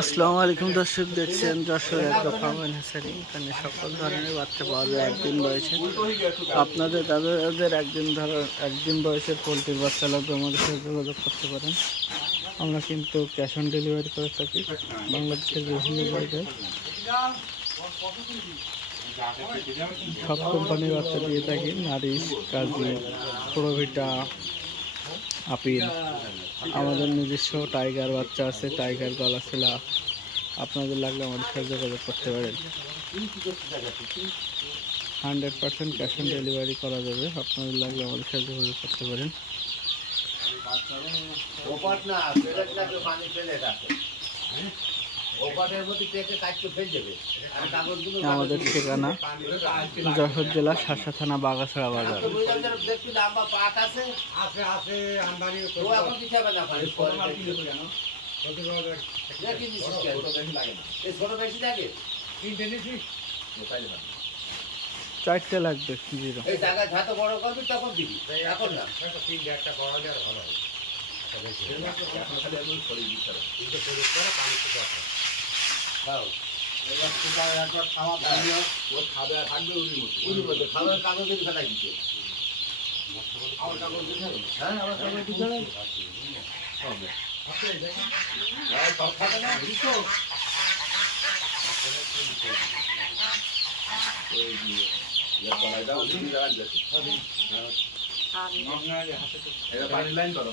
আসসালামু আলাইকুম দর্শক, দেখছেন যশোর একটা ফার্মেন হ্যাচারি। এখানে সকল ধরনের বাচ্চা পাওয়া যায় একদিন বয়সে। আপনাদের তাদের একদিন বয়সের পোলট্রির বাচ্চা লাগবে, আমাদের সাথে যোগাযোগ করতে পারেন। আমরা কিন্তু ক্যাশ অন ডেলিভারি করে থাকি বাংলাদেশের বিভিন্ন জায়গায়। সব কোম্পানির বাচ্চা দিয়ে থাকি, নারিশ, কাজী, প্রোভিটা, আপিল। আমাদের নিজস্ব টাইগার বাচ্চা আছে, টাইগার গলাশিলা। আপনাদের লাগলে আমাদের সাথে যোগাযোগ করতে পারেন। 100% ক্যাশ অন ডেলিভারি করা যাবে। আপনাদের লাগলে আমাদের সাথে যোগাযোগ করতে পারেন। আমাদের ঠিকানা যশোর জেলা শাসা থানা বাগাছড়া বাজার। চারটে লাগবে, জিরো। এই জায়গায় যত বড় করবি তখন দিবি, এখন না। তিনটে একটা বড় হলে আর ভালো হয়। পানি লাইন করো।